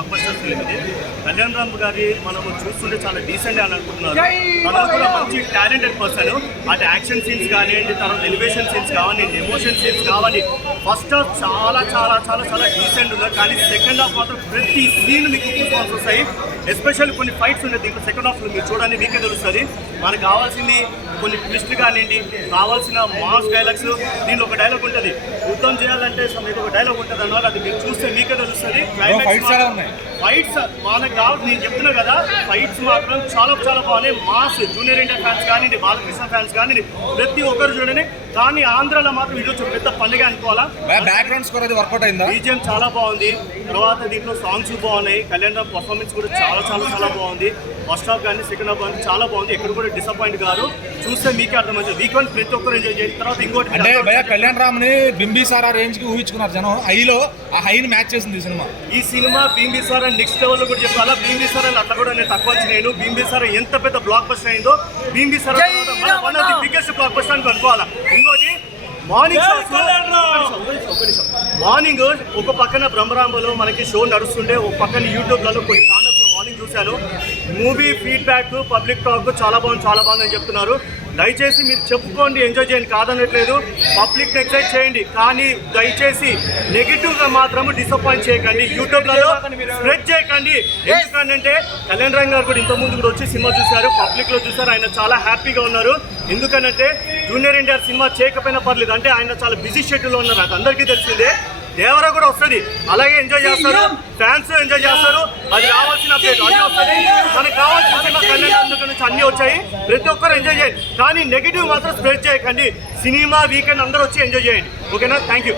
Block buster film ఇది. కళ్యాణ్ రామ్ గారి మనం చూస్తుంటే చాలా డీసెంట్ అని అనుకుంటున్నారు. తను కూడా మంచి టాలెంటెడ్ పర్సన్ అటు యాక్షన్ సీన్స్ కానివ్వండి తర్వాత ఎలివేషన్ సీన్స్ కానివ్వండి ఎమోషన్ సీన్స్ కావాలి ఫస్ట్ హాఫ్ చాలా చాలా చాలా చాలా డీసెంట్ ఉన్నారు కానీ సెకండ్ హాఫ్ మాత్రం ప్రతి సీన్ మీకు వస్తాయి. ఎస్పెషల్లీ కొన్ని ఫైట్స్ ఉన్నాయి. దీంట్లో సెకండ్ హాఫ్లో మీరు చూడండి మీకే తెలుస్తుంది. మనకు కావాల్సింది కొన్ని ట్విస్ట్లు కానివ్వండి కావాల్సిన మాస్ డైలాగ్స్ దీనిలో ఒక డైలాగ్ ఉంటుంది. యుద్ధం చేయాలంటే ఏదో ఒక డైలాగ్ ఉంటుంది అన్నారు అది మీరు చూస్తే మీకే తెలుస్తుంది? ఫైట్స్ మనకు కావాలి నేను చెప్తున్నా కదా ఫైట్స్ మాత్రం చాలా చాలా బాగున్నాయి. మాస్ జూనియర్ ఇండియా ఫ్యాన్స్ కానివ్వండి బాలకృష్ణ ఫ్యాన్స్ కానివ్వండి ప్రతి ఒక్కరు చూడండి. కానీ ఆంధ్రాలో మాత్రం ఇది వచ్చి పెద్ద పండుగ అనుకోవాలా? బ్యాక్గ్రౌండ్ స్కోర్ అది వర్కౌట్ అయిందా? బీజిఎం చాలా బాగుంది. తర్వాత దీంట్లో సాంగ్స్ బాగున్నాయి. కళ్యాణ్ రామ్ పర్ఫార్మెన్స్ కూడా చాలా చాలా చాలా బాగుంది. ఫస్ట్ హాఫ్ కానీ సెకండ్ హాఫ్ కానీ చాలా బాగుంది. ఎక్కడ కూడా డిసప్పాయింట్ కాదు. చూస్తే మీకే అర్థమవుతుంది. వీకెండ్ ప్రతి ఒక్కరు ఎంజాయ్ చేసిన తర్వాత ఇంకోటి అంటే భయ కళ్యాణ్ రామ్ని బింబిసారా రేంజ్కి ఊహించుకున్నారు జనం. హైలో ఆ హైని మ్యాచ్ చేసింది ఈ సినిమా. ఈ సినిమా భీంబిసార్ అని నెక్స్ట్ లెవెల్ కూడా చెప్పాలా? భీంబిసార్ అని అట్లా కూడా నేను తక్కువ నేను. భీంబిసార్ ఎంత పెద్ద బ్లాక్ బస్టర్ అయిందో Bimbisara one of the biggest blockbuster అని అనుకోవాలా ఇంకోటి మార్నింగ్ మార్నింగ్ ఒక పక్కన బ్రహ్మరాంబలో మనకి షో నడుస్తుంటే ఒక పక్కన యూట్యూబ్లలో కొన్ని మార్నింగ్ చూశాను. మూవీ ఫీడ్బ్యాక్ పబ్లిక్ టాక్ చాలా బాగుంది చాలా బాగుందని చెప్తున్నారు. దయచేసి మీరు చెప్పుకోండి ఎంజాయ్ చేయండి కాదనట్లేదు. పబ్లిక్ ఎక్సైట్ చేయండి కానీ దయచేసి నెగిటివ్గా మాత్రం డిసప్పాయింట్ చేయకండి. యూట్యూబ్లలో స్ప్రెడ్ చేయకండి. ఎందుకంటే కళ్యాణ్ రంగ్ గారు కూడా ఇంత ముందు కూడా వచ్చి సినిమా చూశారు పబ్లిక్లో చూశారు ఆయన చాలా హ్యాపీగా ఉన్నారు. ఎందుకనంటే జూనియర్ ఎన్టీఆర్ సినిమా చేయకపోయినా పర్లేదు అంటే ఆయన చాలా బిజీ షెడ్యూల్లో ఉన్నారు నాకు అందరికీ తెలిసిందే. దేవరా కూడా వస్తుంది అలాగే ఎంజాయ్ చేస్తారు ఫ్యాన్స్ ఎంజాయ్ చేస్తారు వస్తుంది మనకి కావాల్సిన సినిమా కళ్యాణ్ అందుకు నుంచి అన్నీ వచ్చాయి. ప్రతి ఒక్కరు ఎంజాయ్ చేయండి. కానీ నెగిటివ్ మాత్రం స్ప్రెడ్ చేయకండి. సినిమా వీకెండ్ అందరూ వచ్చి ఎంజాయ్ చేయండి. ఓకేనా థ్యాంక్ యూ